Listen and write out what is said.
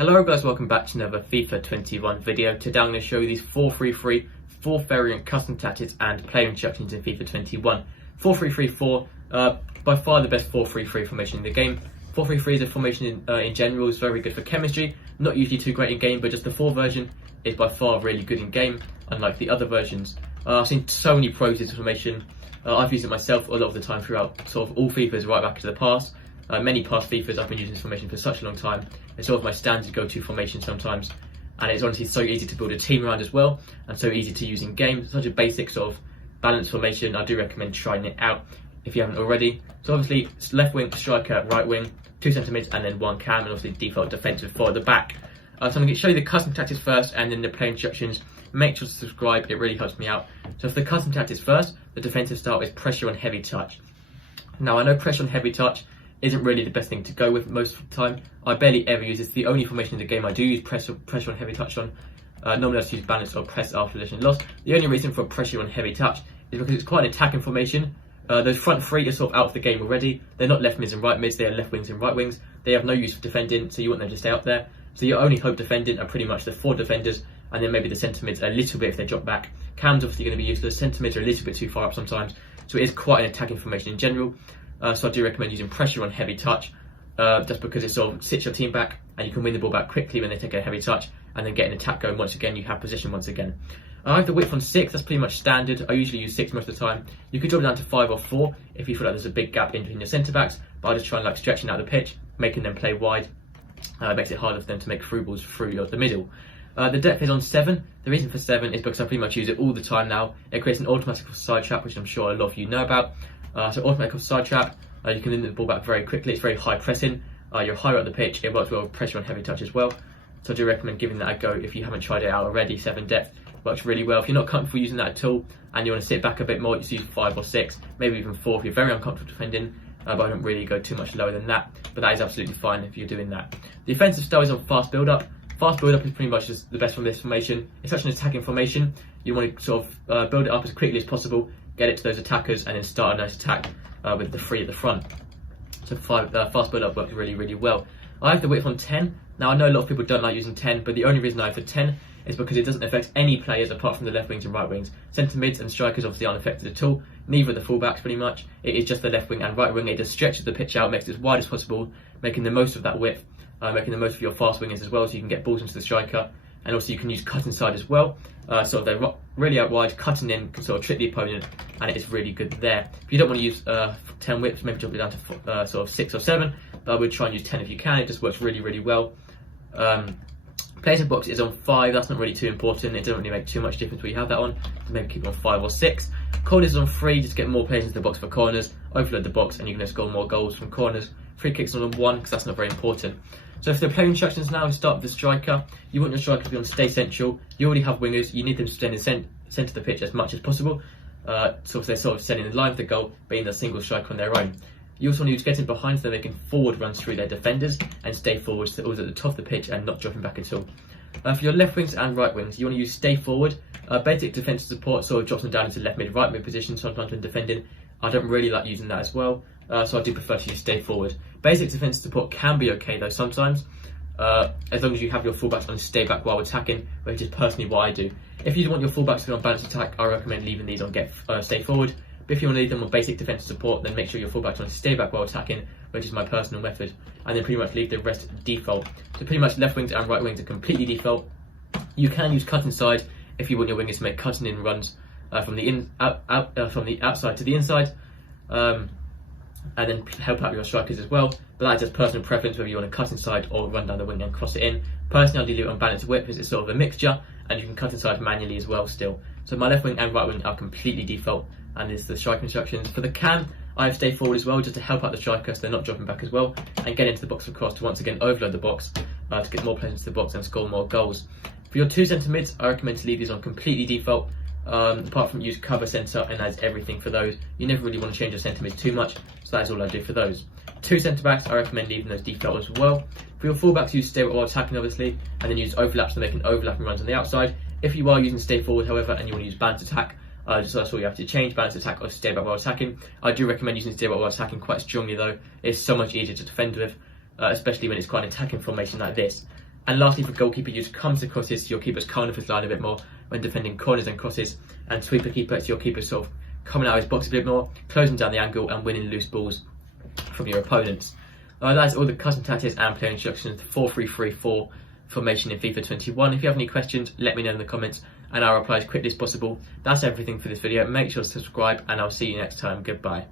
Hello guys, welcome back to another FIFA 21 video. Today I'm going to show you these 4-3-3, 4 variant custom tactics and player instructions in FIFA 21. 4-3-3-4, by far the best 4-3-3 formation in the game. 4-3-3 is a formation in general, is very good for chemistry, not usually too great in game, but just the 4 version is by far really good in game, unlike the other versions. I've seen so many pros use this formation. I've used it myself a lot of the time throughout sort of all FIFAs right back to the past. Many past FIFAs I've been using this formation for such a long time. It's sort of my standard go-to formation sometimes, and it's honestly so easy to build a team around as well, and so easy to use in game. Such a basic sort of balanced formation. I do recommend trying it out if you haven't already. So obviously left wing, striker, right wing, 2 centre mids, and then 1 cam, and obviously default defensive 4 at the back. So I'm going to show you the custom tactics first, and then the player instructions. Make sure to subscribe; it really helps me out. So for the custom tactics first, the defensive style is pressure on heavy touch. Now I know pressure on heavy touch isn't really the best thing to go with most of the time. I barely ever use this. It's the only formation in the game I do use pressure on heavy touch on. Normally I just use balance or press after possession loss. The only reason for pressure on heavy touch is because it's quite an attacking formation. Those front 3 are sort of out of the game already. They're not left mids and right mids, they are left wings and right wings. They have no use for defending, so you want them to stay up there. So your only hope defending are pretty much the 4 defenders, and then maybe the centre mids a little bit if they drop back. Cam's obviously going to be useless. Centre mids are a little bit too far up sometimes, so it is quite an attacking formation in general. So I do recommend using pressure on heavy touch, just because it sort of sits your team back and you can win the ball back quickly when they take a heavy touch, and then get an attack going once again. You have possession once again. I have the width on 6, that's pretty much standard. I usually use 6 most of the time. You could drop it down to 5 or 4 if you feel like there's a big gap in between your centre backs, but I just try and like stretching out the pitch, making them play wide. It makes it harder for them to make through balls through the middle. The depth is on 7. The reason for 7 is because I pretty much use it all the time now. It creates an automatic offside trap, which I'm sure a lot of you know about. So automatic offside trap, you can win the ball back very quickly. It's very high pressing. You're higher up the pitch. It works well with pressure on heavy touch as well. So I do recommend giving that a go if you haven't tried it out already. 7 depth works really well. If you're not comfortable using that at all and you want to sit back a bit more, just use 5 or 6, maybe even 4 if you're very uncomfortable defending. But I don't really go too much lower than that. But that is absolutely fine if you're doing that. The offensive style is on fast build-up. Fast build-up is pretty much just the best from this formation. It's such an attacking formation. You want to sort of build it up as quickly as possible, get it to those attackers, and then start a nice attack with the 3 at the front. So fast build-up works really, really well. I have the width on 10. Now I know a lot of people don't like using 10, but the only reason I have the 10 is because it doesn't affect any players apart from the left wings and right wings. Centre mids and strikers obviously aren't affected at all. Neither of the fullbacks pretty much. It is just the left wing and right wing. It just stretches the pitch out, makes it as wide as possible, making the most of that width, making the most of your fast wingers as well, so you can get balls into the striker. And also you can use cut inside as well. So they're really out wide, cutting in can sort of trick the opponent, and it is really good there. If you don't want to use 10 whips, maybe drop it down to sort of 6 or 7. But I would try and use 10 if you can. It just works really, really well. Place in box is on 5. That's not really too important. It doesn't really make too much difference where you have that on. So maybe keep it on 5 or 6. Corners is on 3. Just get more players into the box for corners. Overload the box, and you're going to score more goals from corners. Free kicks on 1 because that's not very important. So for the player instructions now, we start with the striker. You want your striker to be on stay central. You already have wingers. You need them to stay in the centre of the pitch as much as possible. So they're sort of standing in line for the goal, being a single striker on their own. You also want to get in behind so they're making forward runs through their defenders and stay forward so always at the top of the pitch and not dropping back at all. For your left wings and right wings, you want to use stay forward. Basic defensive support sort of drops them down into left mid, right mid position sometimes when defending. I don't really like using that as well, so I do prefer to use stay forward. Basic defensive support can be okay though sometimes, as long as you have your fullbacks on stay back while attacking, which is personally what I do. If you want your fullbacks to be on balanced attack, I recommend leaving these on stay forward. But if you want to leave them on basic defensive support, then make sure your fullbacks on stay back while attacking, which is my personal method, and then pretty much leave the rest default. So pretty much left wings and right wings are completely default. You can use cut inside if you want your wingers to make cutting in runs from the outside to the inside, and then help out your strikers as well. But that's just personal preference whether you want to cut inside or run down the wing and cross it in. Personally, I do leave it on balanced width because it's sort of a mixture, and you can cut inside manually as well still. So my left wing and right wing are completely default, and it's the striker instructions. For the cam, I have stay forward as well, just to help out the striker so they're not dropping back as well, and get into the box for cross to once again overload the box to get more players into the box and score more goals. For your 2 centre mids, I recommend to leave these on completely default, apart from use cover centre, and that is everything for those. You never really want to change your centre mids too much, so that is all I do for those. 2 centre backs, I recommend leaving those default as well. For your fullbacks, use stay while attacking obviously, and then use overlaps to making overlapping runs on the outside. If you are using stay forward however, and you want to use balance attack, just that's all you have to change, balance attack or stay back while attacking. I do recommend using stay back while attacking quite strongly though. It's so much easier to defend with, especially when it's quite an attacking formation like this. And lastly, for goalkeeper, use comes to crosses, so your keeper's coming off his line a bit more when defending corners and crosses. And sweeper keeper, so your keeper's sort of coming out of his box a bit more, closing down the angle and winning loose balls from your opponents. That's all the custom tactics and player instructions, the 4-3-3-4 formation in FIFA 21. If you have any questions, let me know in the comments and I'll reply as quickly as possible. That's everything for this video. Make sure to subscribe and I'll see you next time. Goodbye.